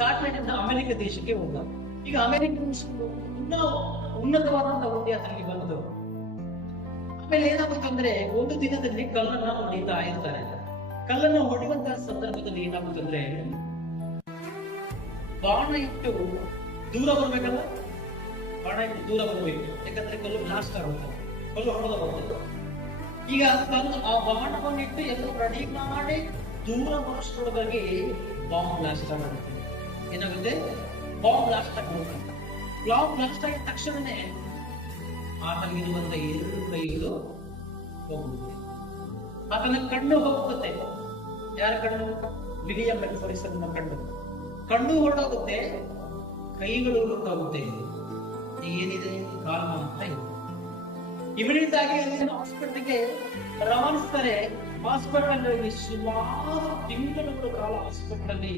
Scotland ಇಂದ America ದೇಶಕ್ಕೆ ಹೋದ. ಈಗ ಅಮೆರಿಕ ಇನ್ನೂ ಉನ್ನತವಾದಂತಹ ಹುದ್ದೆ ಆತನಿಗೆ ಬಂತು. ಆಮೇಲೆ ಏನಾಗುತ್ತೆ ಅಂದ್ರೆ ಒಂದು ದಿನದಲ್ಲಿ ಕಲ್ಲನ್ನ ಹೊಡಿತಾ ಇರ್ತಾರೆ. ಕಲ್ಲನ್ನು ಹೊಡೆಯುವಂತಹ ಸಂದರ್ಭದಲ್ಲಿ ಏನಾಗುತ್ತಂದ್ರೆ ಬಾಣ ಇಟ್ಟು ದೂರ ಬರ್ಬೇಕಲ್ಲ, ಬಾಣ ಇಟ್ಟು ದೂರ ಬರ್ಬೇಕು, ಯಾಕಂದ್ರೆ ಕಲ್ಲು ಬ್ಲಾಸ್ಟ್ ಆಗುತ್ತೆ, ಕಲ್ಲು ಹೊಡೆದ ಬರ್ತದೆ. ಈಗ ಆ ಬಾಣವನ್ನಿಟ್ಟು ಎಲ್ಲ ರೆಡಿ ಮಾಡಿ ದೂರ ಬರೋಷ್ಟರೊಳಗಾಗಿ ಬಾಂಬ್ ಬ್ಲಾಸ್ಟ್ ಆಗುತ್ತೆ. ಏನಾಗುತ್ತೆ? ಬಾಂಬ್ ಬ್ಲಾಸ್ಟ್ ಆಗುತ್ತೆ. ಬಾಂಬ್ ಬ್ಲಾಸ್ಟ್ ಆಗಿದ ತಕ್ಷಣನೇ ಆತನಿಗಿರುವಂತ 2 ಕೈಗಳು ಹೋಗುತ್ತೆ. ಆತನ ಕಣ್ಣು ಹೋಗುತ್ತೆ. ಯಾರ ಕಣ್ಣು? ವಿಲಿಯಂ ಮೆಕ್ಫರಿಸನ್ನ ಕಣ್ಣು ಹೊರಡೋಗುತ್ತೆ, ಕೈಗಳು ಹೊರಟೋಗುತ್ತೆ. ಏನಿದೆ? ಕಾಲ್ಮ ಅಂತ ಇದೆ. ಇಮಿಡಿಯೇಟ್ ಆಗಿ ಹಾಸ್ಪಿಟಲ್ಗೆ ರವಾನಿಸ್ತಾರೆ. ಹಾಸ್ಪಿಟಲ್ ಸುಮಾರು ತಿಂಗಳುಗಳ ಕಾಲ ಹಾಸ್ಪಿಟಲ್ ಅಲ್ಲಿ